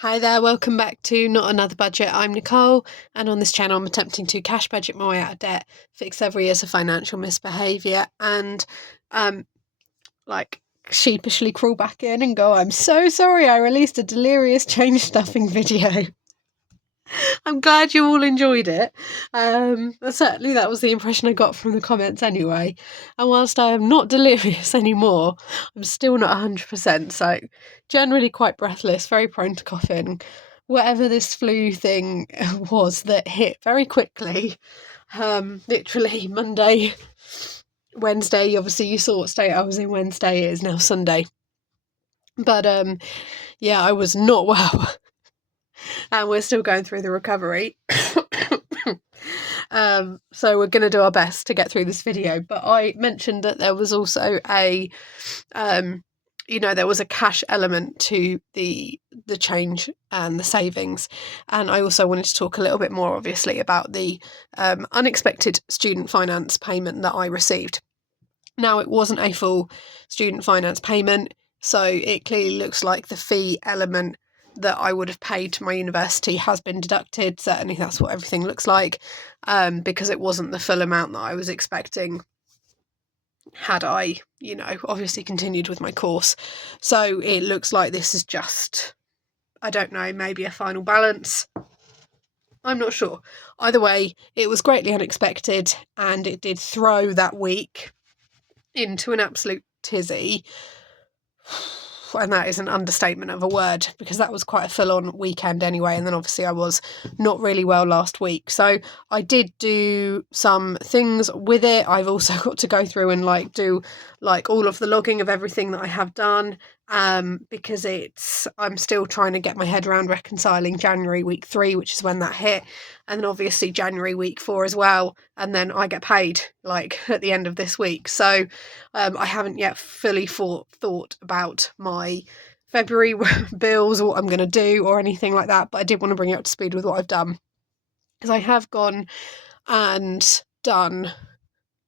Hi there, welcome back to Not Another Budget. I'm Nicole, and on this channel I'm attempting to cash budget my way out of debt, fix every years of financial misbehaviour, and sheepishly crawl back in and go, I'm so sorry I released a delirious change stuffing video. I'm glad you all enjoyed it. Certainly that was the impression I got from the comments anyway. And whilst I am not delirious anymore, I'm still not 100%, so generally quite breathless, very prone to coughing. Whatever this flu thing was that hit very quickly, literally Monday, Wednesday, obviously you saw what state I was in Wednesday, it is now Sunday. But yeah, I was not well. And we're still going through the recovery. So we're going to do our best to get through this video. But I mentioned that there was also there was a cash element to the change and the savings. And I also wanted to talk a little bit more, obviously, about the unexpected student finance payment that I received. Now, it wasn't a full student finance payment, so it clearly looks like the fee element that I would have paid to my university has been deducted. Certainly that's what everything looks like, because it wasn't the full amount that I was expecting had I, obviously continued with my course. So it looks like this is just, I don't know, maybe a final balance. I'm not sure. Either way, it was greatly unexpected, and it did throw that week into an absolute tizzy. And that is an understatement of a word, because that was quite a full-on weekend anyway, and then obviously I was not really well last week. So I did do some things with it. I've also got to go through and do all of the logging of everything that I have done, because I'm still trying to get my head around reconciling January week 3, which is when that hit, and then obviously January week 4 as well, and then I get paid at the end of this week. So I haven't yet fully thought about my February bills or what I'm going to do or anything like that, but I did want to bring you up to speed with what I've done, because I have gone and done,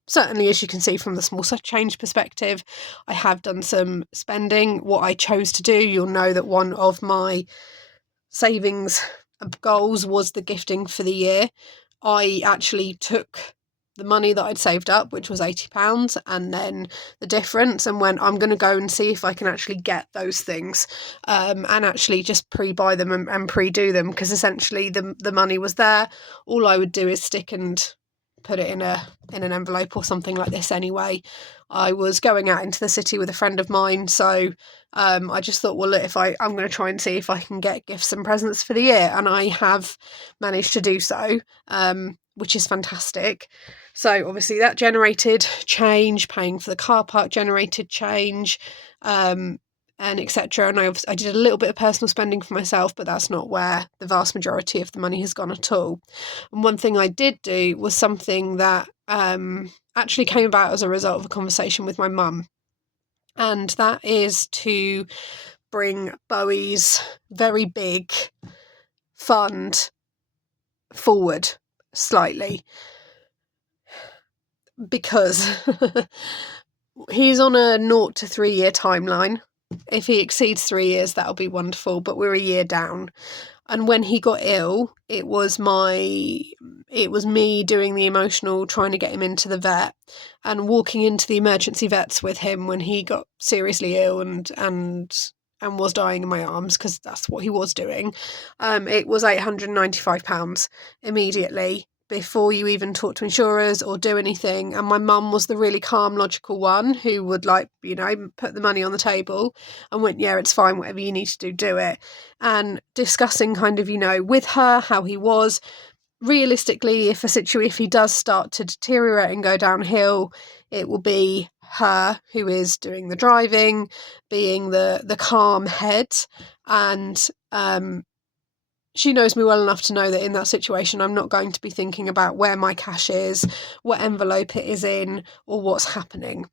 certainly as you can see from the small change perspective, I have done some spending. What I chose to do, you'll know that one of my savings goals was the gifting for the year. I actually took the money that I'd saved up, which was £80, and then the difference, and went, I'm going to go and see if I can actually get those things, and actually just pre-buy them and pre-do them, because essentially the money was there. All I would do is stick and put it in an envelope or something like this anyway. I was going out into the city with a friend of mine, so I just thought, well, look, I'm going to try and see if I can get gifts and presents for the year, and I have managed to do so, which is fantastic. So obviously that generated change, paying for the car park generated change, and etc. And I did a little bit of personal spending for myself, but that's not where the vast majority of the money has gone at all. And one thing I did do was something that actually came about as a result of a conversation with my mum, and that is to bring Bowie's very big fund forward slightly, because he's on a 0 to 3 year timeline. If he exceeds 3 years, that'll be wonderful, but we're a year down. And when he got ill, it was me doing the emotional, trying to get him into the vet, and walking into the emergency vets with him when he got seriously ill and was dying in my arms, because that's what he was doing. It was £895 immediately, before you even talk to insurers or do anything. And my mum was the really calm, logical one who would put the money on the table and went, yeah, it's fine, whatever you need to do it. And discussing with her how he was. Realistically, if he does start to deteriorate and go downhill, it will be her who is doing the driving, being the calm head, and she knows me well enough to know that in that situation I'm not going to be thinking about where my cash is, what envelope it is in, or what's happening.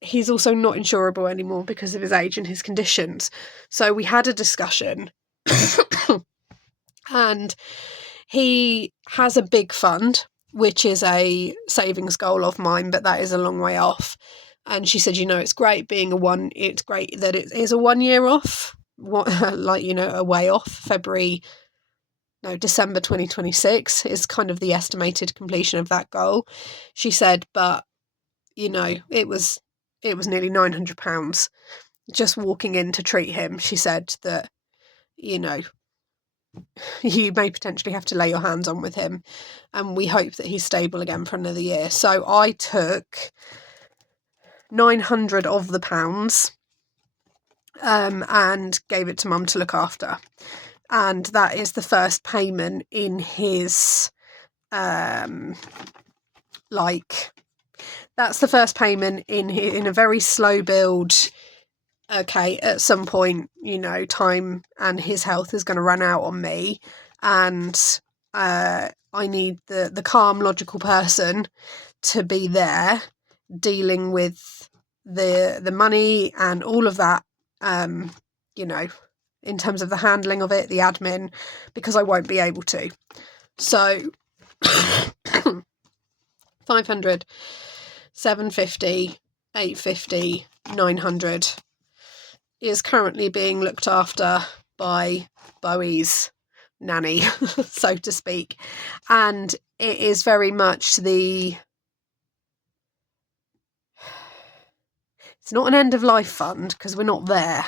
He's also not insurable anymore because of his age and his conditions. So we had a discussion and he has a big fund, which is a savings goal of mine, but that is a long way off. And she said, it's great being it's great that it is a 1 year off. like, a way off. December 2026 is kind of the estimated completion of that goal. She said, but it was nearly £900 just walking in to treat him. She said that you may potentially have to lay your hands on with him, and we hope that he's stable again for another year. So I took 900 of the pounds and gave it to Mum to look after, and that is the first payment in his that's the first payment in a very slow build. Okay, at some point, time and his health is going to run out on me, and I need the calm, logical person to be there dealing with the money and all of that, in terms of the handling of it, the admin, because I won't be able to. So 500, 750, 850, 900 is currently being looked after by Bowie's nanny, so to speak. And it is very much it's not an end of life fund, because we're not there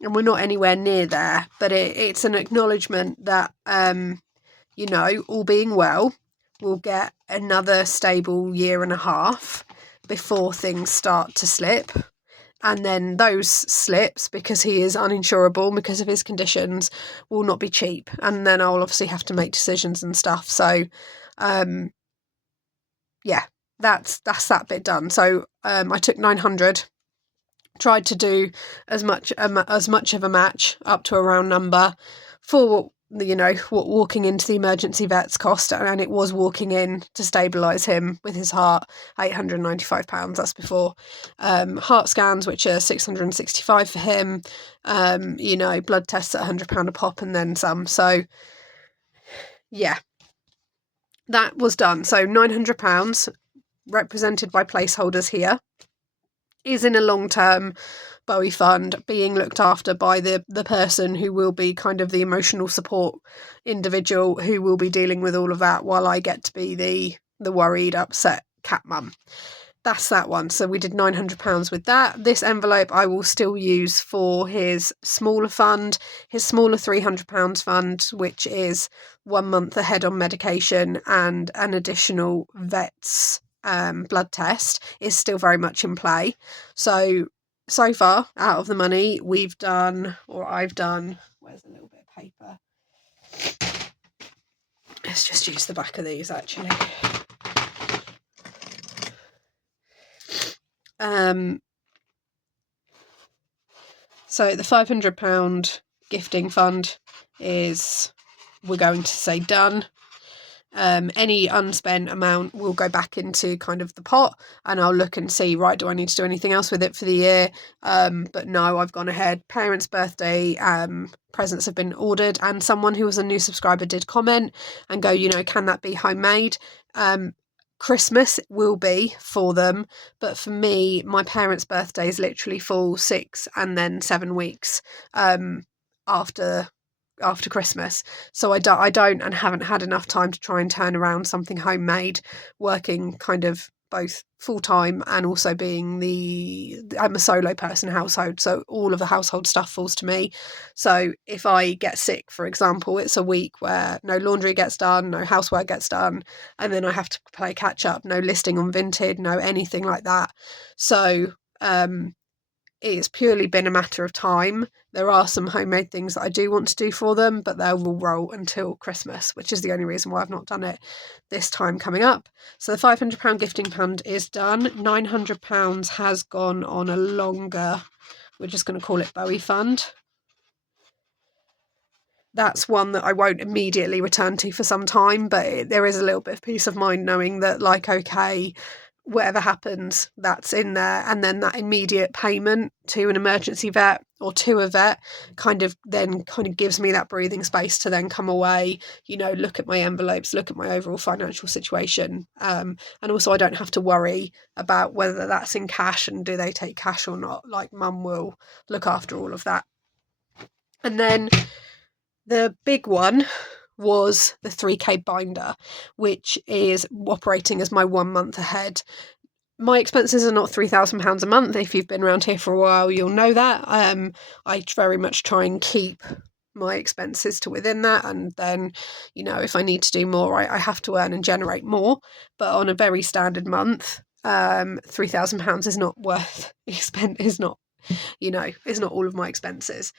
and we're not anywhere near there, but it's an acknowledgement that, all being well, we'll get another stable year and a half before things start to slip. And then those slips, because he is uninsurable because of his conditions, will not be cheap. And then I'll obviously have to make decisions and stuff. So, that's that bit done. So I took 900, tried to do as much of a match up to a round number for what walking into the emergency vets cost, and it was walking in to stabilise him with his heart, £895. That's before heart scans, which are £665 for him, blood tests at £100 a pop and then some. So yeah, that was done. So £900, represented by placeholders here, is in a long-term Bowie fund, being looked after by the person who will be kind of the emotional support individual who will be dealing with all of that, while I get to be the worried, upset cat mum. That's that one. So we did £900 with that. This envelope I will still use for his smaller fund, his smaller £300 fund, which is 1 month ahead on medication and an additional vet's blood test, is still very much in play. So far, out of the money, I've done, where's a little bit of paper? Let's just use the back of these, actually. So the £500 gifting fund is, we're going to say, done. Any unspent amount will go back into kind of the pot, and I'll look and see, right, do I need to do anything else with it for the year? But no, I've gone ahead. Parents' birthday presents have been ordered, and someone who was a new subscriber did comment and go, can that be homemade? Christmas will be for them, but for me, my parents' birthdays literally fall 6 and then 7 weeks after Christmas. So I don't and haven't had enough time to try and turn around something homemade, working kind of both full-time and also being I'm a solo person household, so all of the household stuff falls to me. So if I get sick, for example, it's a week where no laundry gets done, no housework gets done, and then I have to play catch up, no listing on Vinted, no anything like that. So it's purely been a matter of time. There are some homemade things that I do want to do for them, but they will roll until Christmas, which is the only reason why I've not done it this time coming up. So the £500 gifting fund is done. £900 has gone on a longer, we're just going to call it Bowie fund. That's one that I won't immediately return to for some time, but there is a little bit of peace of mind knowing that, okay, whatever happens, that's in there. And then that immediate payment to an emergency vet or to a vet kind of gives me that breathing space to then come away, look at my envelopes, look at my overall financial situation. And also I don't have to worry about whether that's in cash and do they take cash or not. Like, Mum will look after all of that. And then the big one was the 3K binder, which is operating as my 1 month ahead. My expenses are not £3,000 a month. If you've been around here for a while, you'll know that. I very much try and keep my expenses to within that, and then, if I need to do more, I have to earn and generate more. But on a very standard month, £3,000 is not worth is not all of my expenses.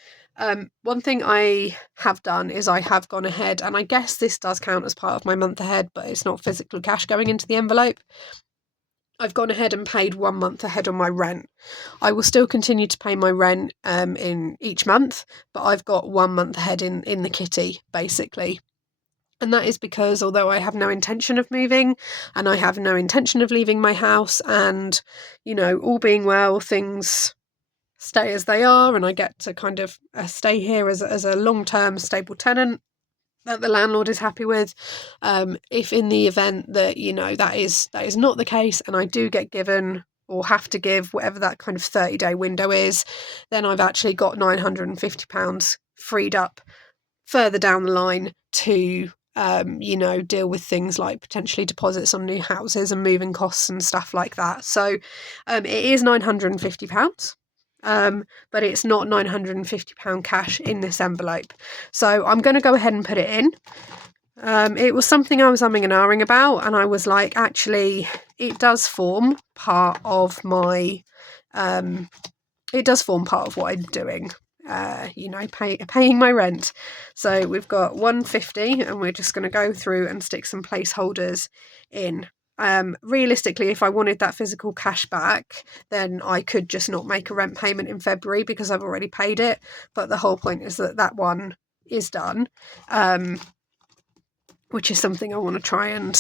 One thing I have done is I have gone ahead, and I guess this does count as part of my month ahead, but it's not physical cash going into the envelope. I've gone ahead and paid 1 month ahead on my rent. I will still continue to pay my rent in each month, but I've got 1 month ahead in the kitty, basically. And that is because although I have no intention of moving and I have no intention of leaving my house, and, all being well, things stay as they are and I get to kind of stay here as a long-term stable tenant that the landlord is happy with. If in the event that that is not the case, and I do get given or have to give whatever that kind of 30-day window is, then I've actually got £950 freed up further down the line to deal with things like potentially deposits on new houses and moving costs and stuff like that. So it is £950. But it's not £950 cash in this envelope. So I'm going to go ahead and put it in. It was something I was umming and ahhing about, and I was like, actually, it does form part of my, it does form part of what I'm doing, paying my rent. So we've got 150, and we're just going to go through and stick some placeholders in. Realistically, if I wanted that physical cash back, then I could just not make a rent payment in February because I've already paid it. But the whole point is that one is done, which is something I want to try and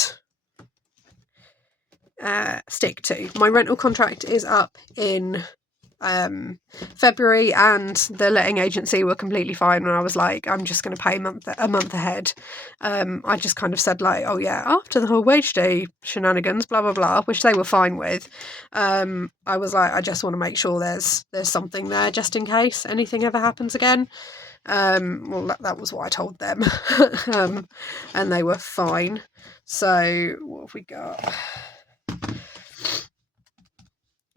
stick to. My rental contract is up in February, and the letting agency were completely fine when I was like, I'm just going to pay a month ahead. I just kind of said like, oh yeah, after the whole wage day shenanigans, blah blah blah, which they were fine with. I was like, I just want to make sure there's something there just in case anything ever happens again. Well, that was what I told them. And they were fine. So what have we got?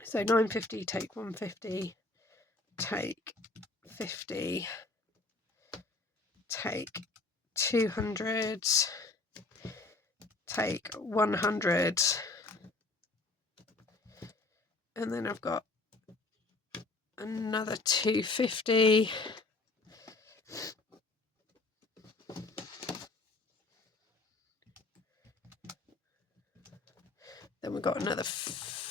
So 950 take 150 take 50 take 200 take 100, and then I've got another 250. Then we've got another 50.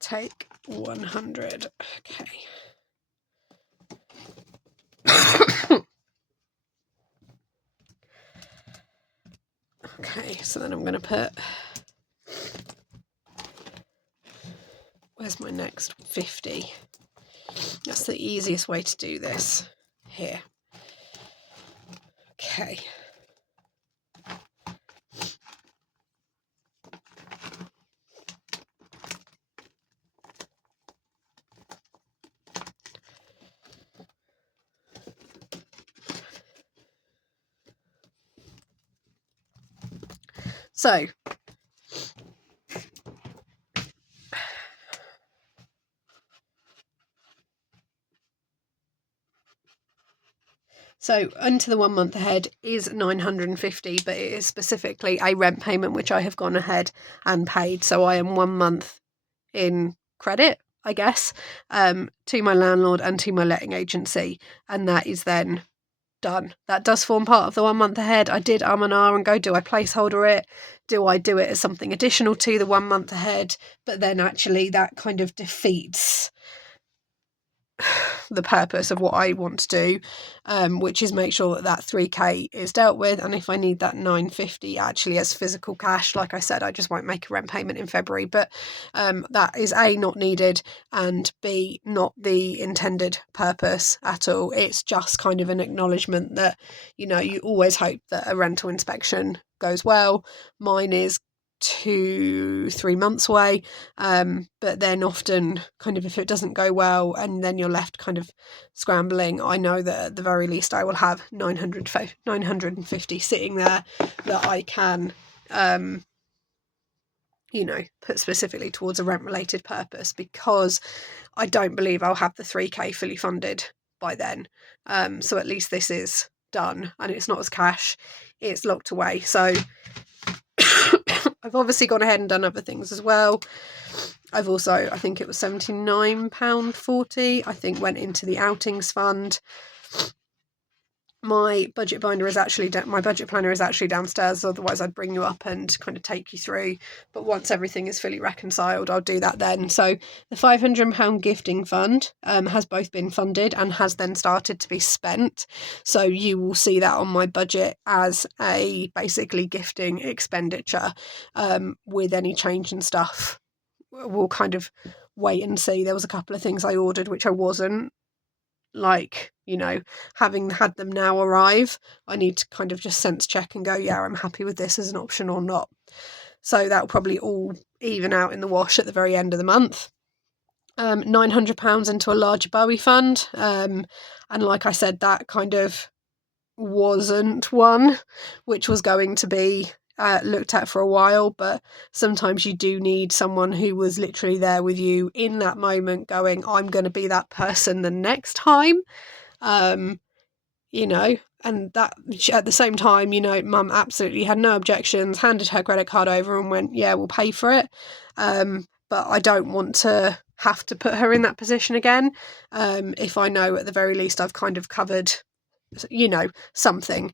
Take 100. Okay. Okay, so then I'm going to put, where's my next 50? That's the easiest way to do this. Here. Okay. So into the 1 month ahead is 950, but it is specifically a rent payment which I have gone ahead and paid. So I am 1 month in credit, I guess, to my landlord and to my letting agency, and that is then done. That does form part of the 1 month ahead. I did and ah and go, do I placeholder it? Do I do it as something additional to the 1 month ahead? But then actually that kind of defeats the purpose of what I want to do, which is make sure that that 3k is dealt with. And if I need that 950 actually as physical cash, like I said, I just won't make a rent payment in February. But that is A, not needed, and B, not the intended purpose at all. It's just kind of an acknowledgement that, you know, you always hope that a rental inspection goes well. Mine is 2-3 months away, but then often kind of if it doesn't go well and then you're left kind of scrambling, I know that at the very least I will have 950 sitting there that I can you know, put specifically towards a rent related purpose, because I don't believe I'll have the 3k fully funded by then. So at least this is done and it's not as cash, it's locked away. So I've obviously gone ahead and done other things as well. I've also, I think it was £79.40, I think went into the outings fund. My budget binder is actually, my budget planner is actually downstairs, otherwise I'd bring you up and kind of take you through. But once everything is fully reconciled, I'll do that then. So the £500 gifting fund has both been funded and has then started to be spent. So you will see that on my budget as a basically gifting expenditure. With any change and stuff, we'll kind of wait and see. There was a couple of things I ordered which I wasn't, like, you know, having had them now arrive, I need to kind of just sense check and go, yeah, I'm happy with this as an option or not. So that will probably all even out in the wash at the very end of the month. £900 into a larger Bowie fund, and like I said, that kind of wasn't one which was going to be looked at for a while, but sometimes you do need someone who was literally there with you in that moment going, I'm going to be that person the next time, you know. And that at the same time, you know, mum absolutely had no objections, handed her credit card over and went, yeah, we'll pay for it. But I don't want to have to put her in that position again, if I know at the very least I've kind of covered, you know, something.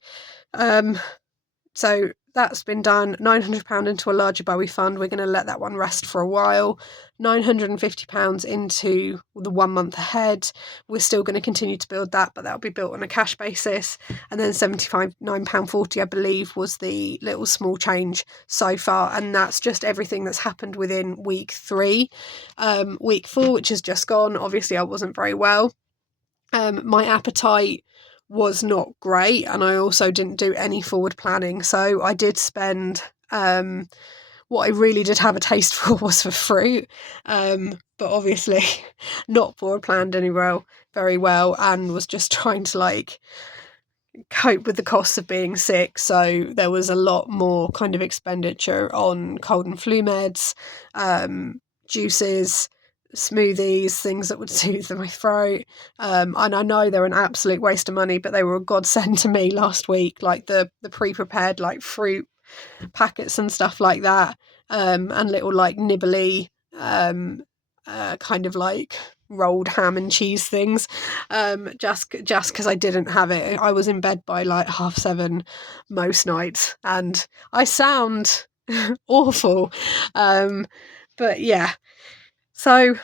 So that's been done. £900 into a larger Bowie fund. We're going to let that one rest for a while. £950 into the 1 month ahead. We're still going to continue to build that, but that'll be built on a cash basis. And then £79.40, I believe, was the little small change so far. And that's just everything that's happened within week 3. Week 4, which has just gone, obviously I wasn't very well. My appetite was not great, and I also didn't do any forward planning, so I did spend what I really did have a taste for was for fruit, but obviously not forward planned very well, and was just trying to like cope with the costs of being sick. So there was a lot more kind of expenditure on cold and flu meds, juices, smoothies, things that would soothe my throat. And I know they're an absolute waste of money, but they were a godsend to me last week, like the pre-prepared like fruit packets and stuff like that, and little like nibbly kind of like rolled ham and cheese things, just because I didn't have it. I was in bed by like 7:30 most nights, and I sound awful, but yeah. So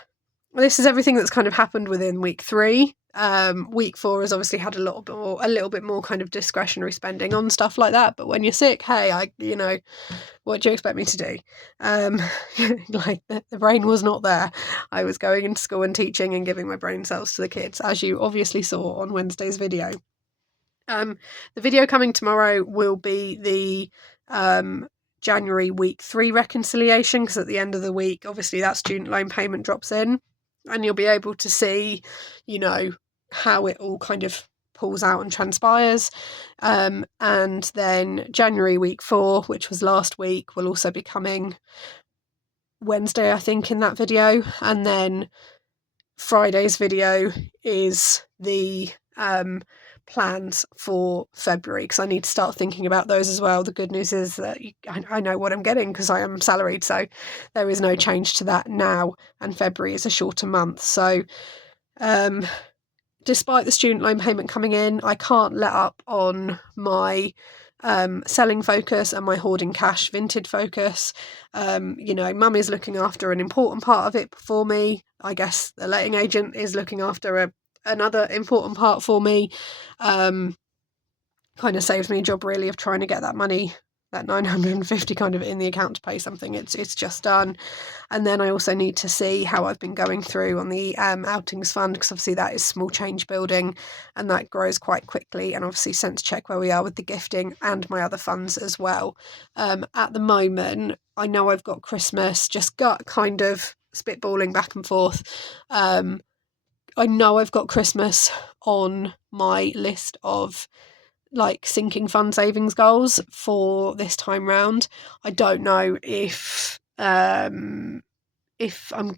this is everything that's kind of happened within week 3. Week 4 has obviously had a little bit more kind of discretionary spending on stuff like that. But when you're sick, hey, what do you expect me to do? Like the brain was not there. I was going into school and teaching and giving my brain cells to the kids, as you obviously saw on Wednesday's video. The video coming tomorrow will be the January week 3 reconciliation, because at the end of the week, obviously that student loan payment drops in, and you'll be able to see, you know, how it all kind of pulls out and transpires. And then January week 4, which was last week, will also be coming Wednesday, I think, in that video. And then Friday's video is the plans for February, because I need to start thinking about those as well. The good news is that I know what I'm getting because I am salaried, so there is no change to that now, and February is a shorter month. So despite the student loan payment coming in, I can't let up on my selling focus and my hoarding cash vintage focus. Mum is looking after an important part of it for me. I guess the letting agent is looking after another important part for me. Kind of saves me a job really of trying to get that money, that 950 kind of in the account to pay something. It's just done. And then I also need to see how I've been going through on the outings fund, because obviously that is small change building and that grows quite quickly, and obviously sense check where we are with the gifting and my other funds as well. At the moment, I know I've got Christmas, just got kind of spitballing back and forth. I know I've got Christmas on my list of like sinking fund savings goals for this time round. I don't know if I'm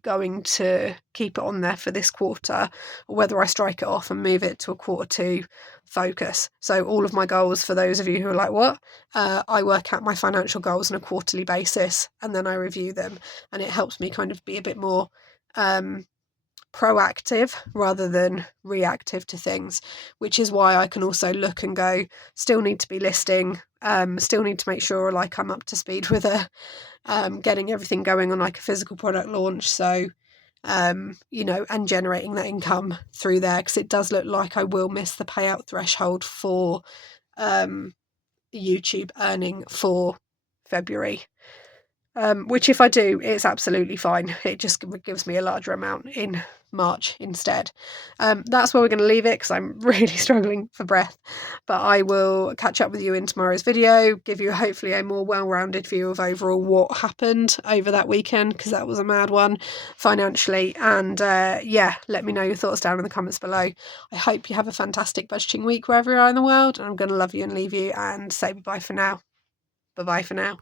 going to keep it on there for this quarter, or whether I strike it off and move it to a quarter two focus. So all of my goals, for those of you who are like, what? I work out my financial goals on a quarterly basis and then I review them, and it helps me kind of be a bit more proactive rather than reactive to things, which is why I can also look and go, still need to be listing, still need to make sure like I'm up to speed with getting everything going on like a physical product launch. So and generating that income through there, because it does look like I will miss the payout threshold for YouTube earning for February. Which if I do, it's absolutely fine. It just gives me a larger amount in March instead. That's where we're going to leave it, because I'm really struggling for breath. But I will catch up with you in tomorrow's video, give you hopefully a more well-rounded view of overall what happened over that weekend, because that was a mad one financially. And let me know your thoughts down in the comments below. I hope you have a fantastic budgeting week wherever you are in the world, and I'm going to love you and leave you and say bye-bye for now. Bye-bye for now.